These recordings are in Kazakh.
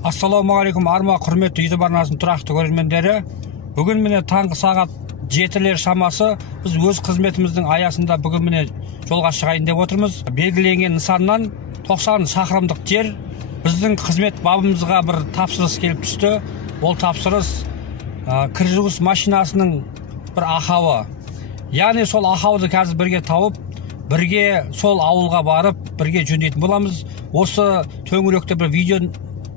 Ассалаумағалейкум, арма құрметті YouTube арнасының тұрақты көрермендері. Бүгін міне таңғы сағат 7-лер шамасы біз өз қызметіміздің аясында бүгін міне жолға шығайын деп отырмыз. Белгіленген нысаннан 90 шақырымдық жер біздің қызмет бабымызға бір тапсырыс келіп түсті. Ол тапсырыс кір жуғыш машинасының бір ақауы. Яғни сол ақауды қазір бірге тауып, бірге сол ауылға барып, бірге жөндейтін боламыз. Осы төңіректе бір видео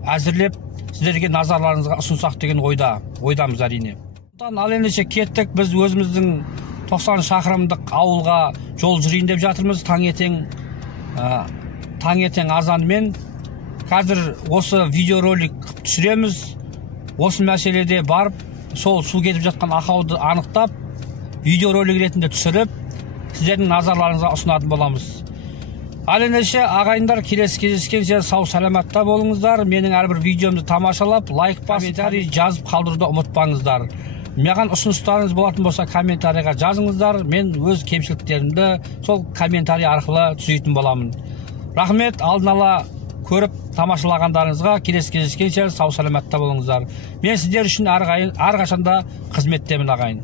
әзірлеп, сіздерге назарларыңызға ұсынсақ деген ойдамыз әрине. Ал ендеше кеттік, біз өзіміздің 90 шақырымдық ауылға жол жүрейін деп жатырмыз. Таңертең азанымен қазір осы видеоролик түсіреміз. Осы мәселеде барып, сол су кетіп жатқан ақауды анықтап, видеоролик ретінде түсіріп, сіздердің назарларыңызға ұсынатын боламыз. Ал ендеше ағайындар, келесі кездескенше сау саламатта болыңыздар. Менің әрбір видеомды тамашалап, лайк басып, комментарий жазып қалдыруды ұмытпаңыздар. Маған ұсыныстарыңыз болатын болса, комментарийға жазыңыздар. Мен өз кемшіліктерімді сол комментарий арқылы түзейтін боламын. Рахмет, алдын ала көріп тамашалағандарыңызға. Келесі кездескенше сау саламатта болыңыздар. Мен сіздер үшін әрқашанда қызметтемін ағайын.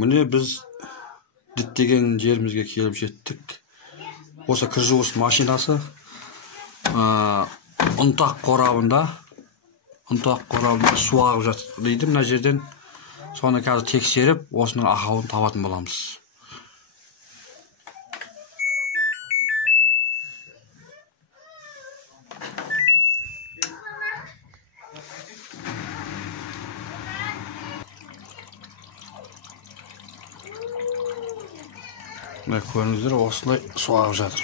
Міне біз діттеген жерімізге келіп жеттік. Осы кір жуғыш машинасы ұнтақ қорабында су ағып жатыр дейді мына жерден. Соны қазір тексеріп, осының ақауын табатын боламыз. Көріңіздер, осылай су ағып жатыр.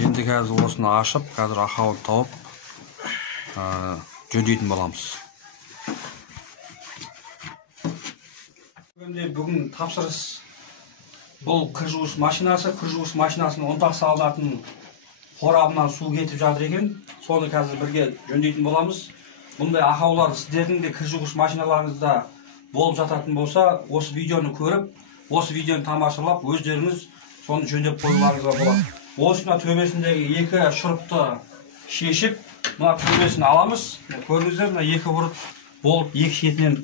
Енді қазір осыны ашып, қазір ақауын тауып жөндейтін боламыз. Бүгін тапсырыс бұл кір жуғыш машинасы. Кір жуғыш машинасының ұнтақ салынатын қорабынан су кетіп жатыр екен. Соны қазір бірге жөндейтін боламыз. Бұндай ақаулар сіздердің де кір жуғыш машиналарыңызда болып жататын болса, осы видеоны көріп, осы видеоны тамашалап, өздеріңіз соны жөндеп қоюларыңызға болады. Осына төбесіндегі екі шұрыпты шешіп, мына төбесін аламыз. Көріңіздер, мына екі бұрыт болып, екі шетінен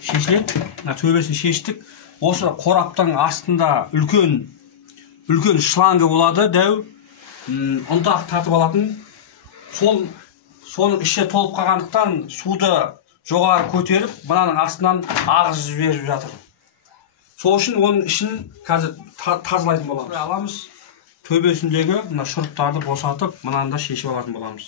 шешіледі. Мына төбесін шештік. Осы қораптың астында үлкен шлангы болады, дәу. Ұнтақ татып алатын. Соның іші толып қалғандықтан суды жоғары көтеріп, мынаның астынан ағыз жіберіп жатыр. Сол үшін оның ішін қазір тазалайтын боламыз. Аламыз, төбесіндегі мына шұрыптарды босатып, мынаны да шешіп алатын боламыз.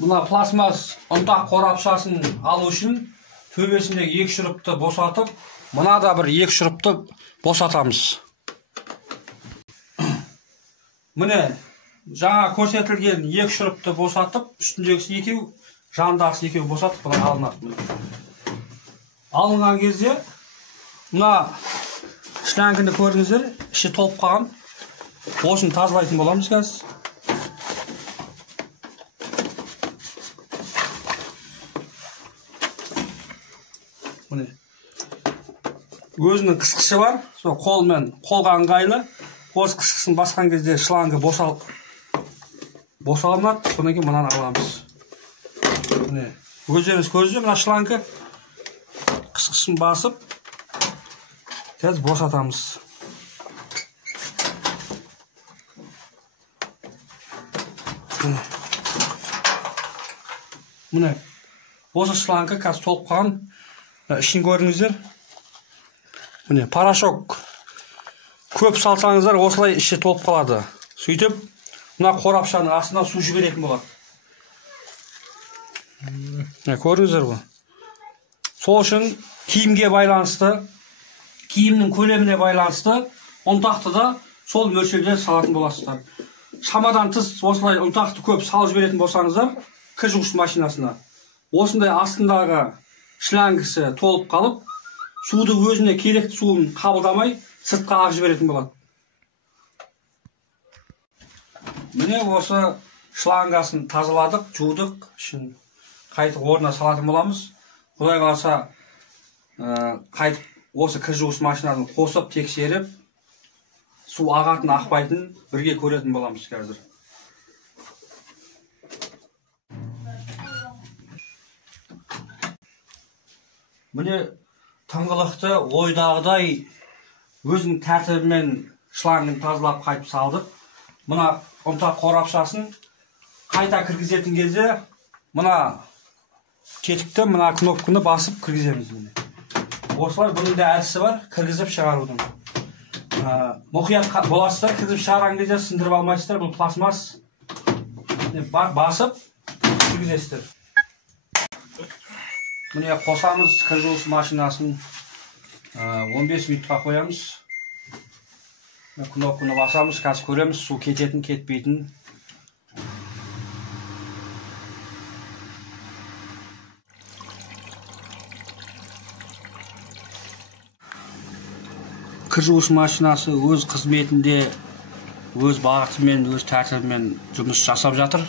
Мына пластмас ұнтақ қорапшасын алу үшін төбесіндегі екі шұрыпты босатып, мына да бір екі шұрыпты босатамыз. Міне жаңа көрсетілген екі шұрыпты босатып, үстіндегісі екеу, жанындағысы екеу босатып, бұны алынады. Алынған кезде мына шлангыны көріңіздер, іші толып қалған. Осыны тазалайтын боламыз қазір. Міне өзінің қысқышы бар, сол қолға ыңғайлы. Осы қысқысын басқан кезде шлангы босалынады, содан кейін мынаны аламыз. Өздеріңіз көріңіздер, мына шлангы қысқысын басып, қазір босатамыз. Міне осы шлангы қазір толып қалған, ішін көріңіздер. Міне порошок көп салсаңыздар, осылай іші толып қалады. Сөйтіп, мына қорапшаның астына су жіберетін болады. Көріңіздер бұл. Сол үшін киімге байланысты, киімнің көлеміне байланысты ұнтақты да сол мөлшерде салатын боласыздар. Шамадан тыс осылай ұнтақты көп салып жіберетін болсаңыздар, кір жуғыш машинасына осындай астындағы шлангісі толып қалып, суды өзіне керекті суын қабылдамай сыртқа ағып жіберетін болады. Міне осы шлангасын тазаладық, жудық, қайтып орнына салатын боламыз. Құдай қаласа, қайтып осы кір жуғыш машинасын қосып, тексеріп, су ағатын, ақпайтын бірге көретін боламыз қазір. Міне тыңғылықты ойдағыдай өзінің тәртібімен шлангын тазалап қайтып салдық. Мына ұнтақ қорапшасын қайта кіргізетін кезде мына кетікті, мына кнопканы басып кіргіземіз. Осылай бұның да әдісі бар, кіргізіп шығарудың. Мұқият боласыздар, кіргізіп шығарған кезде сындырып алмайсыздар, бұл пластмасс. Басып кіргізесіздер. Міне қосамыз кір жуғыш машинасын 15 минутқа қоямыз. Кнопканы басамыз, қазір көреміз, су кететін, кетпейтін. Кір жуғыш машинасы өз қызметінде, өз бағытымен, өз тәртібімен жұмыс жасап жатыр.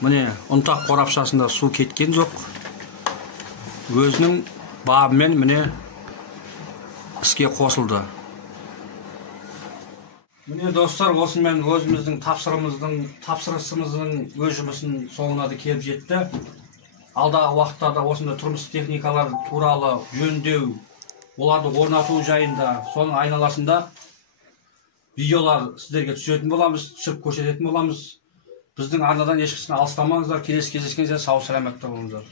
Міне ұнтақ қорапшасында су кеткен жоқ. Өзінің бабымен міне іске қосылды. Міне достар, осымен өзіміздің тапсырысымыздың өз жұмысын соңына да келіп жетті. Алдағы уақыттарда осында тұрмыстық техникалар туралы жөндеу, оларды орнату жайында, соның айналасында видеолар сіздерге түсетін боламыз, түсіріп көрсететін боламыз. Біздің арнадан ешқашан алыстамаңыздар, келесі кездескенде сау саламатта болыңыздар.